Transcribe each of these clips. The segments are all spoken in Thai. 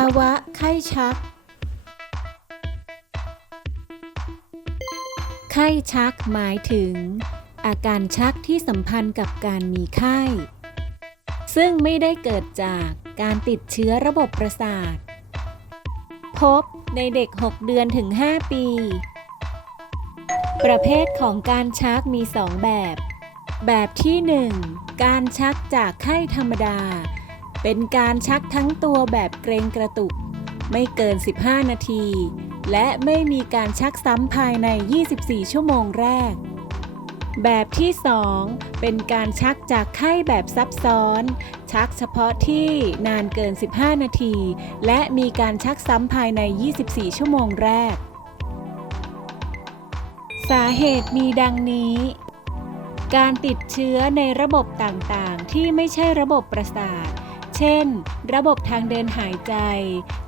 าวะไข้ชัก ไข้ชักหมายถึง อาการชักที่สัมพันธ์กับการมีไข้ ซึ่งไม่ได้เกิดจากการติดเชื้อระบบประสาท พบในเด็ก 6 เดือนถึง 5 ปี ประเภทของการชักมี 2 แบบ แบบที่ 1 การชักจากไข้ธรรมดา เป็นการชักทั้งตัวแบบเกรงกระตุก ไม่เกิน 15 นาที และไม่มีการชักซ้ำภายใน 24 ชั่วโมงแรก แบบที่ 2 เป็นการชักจากไข้แบบซับซ้อน ชักเฉพาะที่นานเกิน 15 นาที และมีการชักซ้ำภายใน 24 ชั่วโมงแรก สาเหตุมีดังนี้การติดเชื้อในระบบต่างๆ ที่ไม่ใช่ระบบประสาท เช่น ระบบทางเดินหายใจ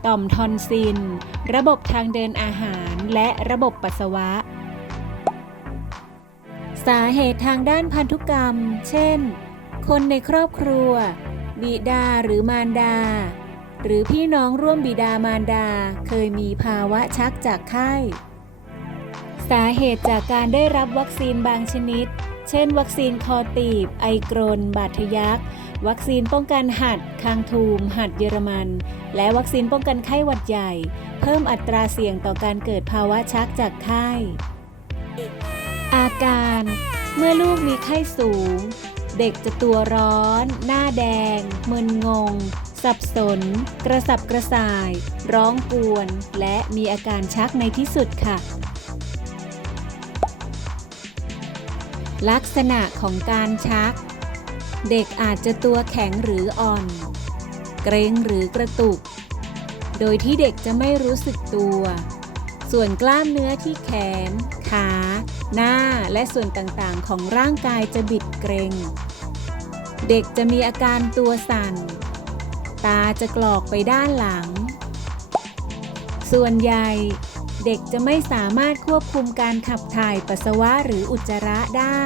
ต่อมทอนซิล ระบบทางเดินอาหาร และระบบปัสสาวะ สาเหตุทางด้านพันธุกรรม เช่น คนในครอบครัว บิดาหรือมารดา หรือพี่น้องร่วมบิดามารดาเคยมีภาวะชักจากไข้ สาเหตุจากการได้รับวัคซีนบางชนิด เช่น วัคซีนคอตีบ ไอกรน บาดทะยัก วัคซีนป้องกันหัดคางทูม หัดเยอรมัน และวัคซีนป้องกันไข้หวัดใหญ่ เพิ่มอัตราเสี่ยงต่อการเกิดภาวะชักจากไข้ อาการ เมื่อลูกมีไข้สูง เด็กจะตัวร้อน หน้าแดง มึนงง สับสน กระสับกระส่าย ร้องกวน และมีอาการชักในที่สุดค่ะลักษณะของการชัก เด็กอาจจะตัวแข็งหรืออ่อน เกรงหรือกระตุก โดยที่เด็กจะไม่รู้สึกตัว ส่วนกล้ามเนื้อที่แขน ขา หน้าและส่วนต่างๆ ของร่างกายจะบิดเกรงเด็กจะมีอาการตัวสั่น ตาจะกรอกไปด้านหลัง ส่วนใหญ่เด็กจะไม่สามารถควบคุมการขับถ่ายปัสสาวะหรืออุจจาระได้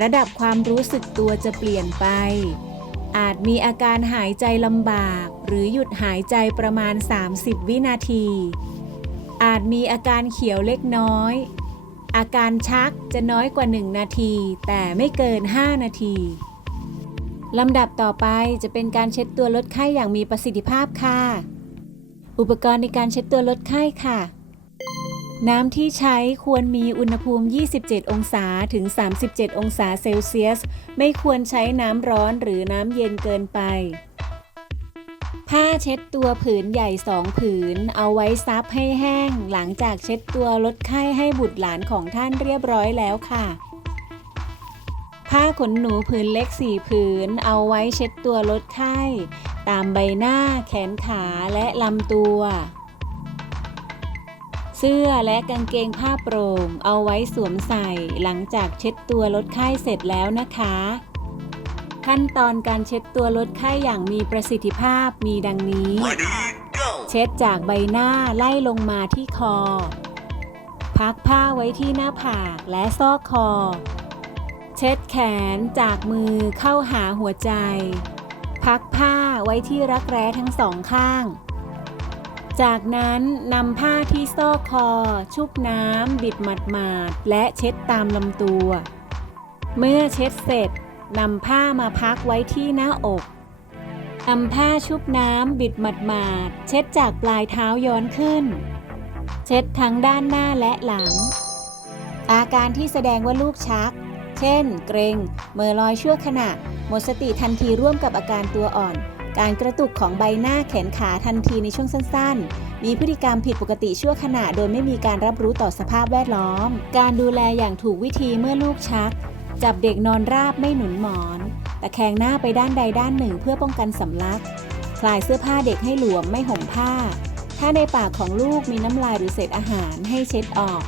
ระดับความรู้สึกตัวจะเปลี่ยนไป อาจมีอาการหายใจลำบาก หรือหยุดหายใจประมาณ 30 วินาที อาจมีอาการเขียวเล็กน้อย อาการชักจะน้อยกว่า 1 นาที แต่ไม่เกิน 5 นาทีลำดับต่อไปจะเป็นการเช็ดตัวลดไข้อย่างมีประสิทธิภาพค่ะ อุปกรณ์ในการเช็ดตัวลดไข้ค่ะ น้ำที่ใช้ควรมีอุณหภูมิ 27 องศาถึง 37 องศาเซลเซียส ไม่ควรใช้น้ำร้อนหรือน้ำเย็นเกินไป ผ้าเช็ดตัวผืนใหญ่สองผืน เอาไว้ซับให้แห้ง หลังจากเช็ดตัวลดไข้ให้บุตรหลานของท่านเรียบร้อยแล้วค่ะ ผ้าขนหนูผืนเล็กสี่ผืน เอาไว้เช็ดตัวลดไข้ ตามใบหน้า แขนขาและลำตัว สื้อและกางเกงผ้าโปร่ง เอาไว้สวมใส่หลังจากเช็ดตัวลดไข้เสร็จแล้วนะคะ ขั้นตอนการเช็ดตัวลดไข้อย่างมีประสิทธิภาพมีดังนี้ เช็ดจากใบหน้าไล่ลงมาที่คอ พักผ้าไว้ที่หน้าผากและซอกคอ เช็ดแขนจากมือเข้าหาหัวใจ พักผ้าไว้ที่รักแร้ทั้งสองข้าง จากนั้นนำผ้าที่ซอกคอ ชุบน้ำบิดหมาดๆและเช็ดตามลำตัว เมื่อเช็ดเสร็จนำผ้ามาพักไว้ที่หน้าอกนำผ้าชุบน้ำบิดหมาดๆเช็ดจากปลายเท้าย้อนขึ้น เช็ดทั้งด้านหน้าและหลัง อาการที่แสดงว่าลูกชัก เช่น เกรงเมื่อลอยชั่วขณะหมดสติทันทีร่วมกับอาการตัวอ่อน การกระตุกของใบหน้าแขนขาทันทีในช่วงสั้น ๆ มีพฤติกรรมผิดปกติชั่วขณะโดยไม่มีการรับรู้ต่อสภาพแวดล้อม การดูแลอย่างถูกวิธีเมื่อลูกชัก จับเด็กนอนราบไม่หนุนหมอน ตะแคงหน้าไปด้านใดด้านหนึ่งเพื่อป้องกันสำลัก คลายเสื้อผ้าเด็กให้หลวมไม่ห่มผ้า ถ้าในปากของลูกมีน้ำลายหรือเศษอาหารให้เช็ดออก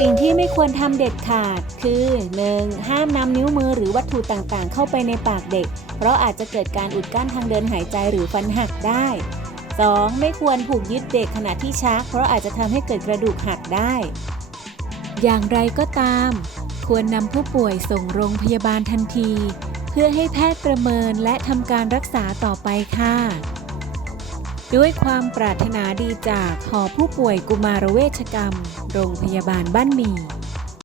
สิ่งที่ไม่ควรทำเด็ดขาดคือ 1. ห้ามนำนิ้วมือหรือวัตถุต่างๆ เข้าไปในปากเด็ก เพราะอาจจะเกิดการอุดกั้นทางเดินหายใจหรือฟันหักได้ 2. ไม่ควรผูกยึดเด็กขณะที่ชัก เพราะอาจจะทำให้เกิดกระดูกหักได้ อย่างไรก็ตาม ควรนำผู้ป่วยส่งโรงพยาบาลทันที เพื่อให้แพทย์ประเมินและทำการรักษาต่อไปค่ะ ด้วยความปรารถนาดีจากหอผู้ป่วยกุมารเวชกรรม โรงพยาบาลบ้านหมี่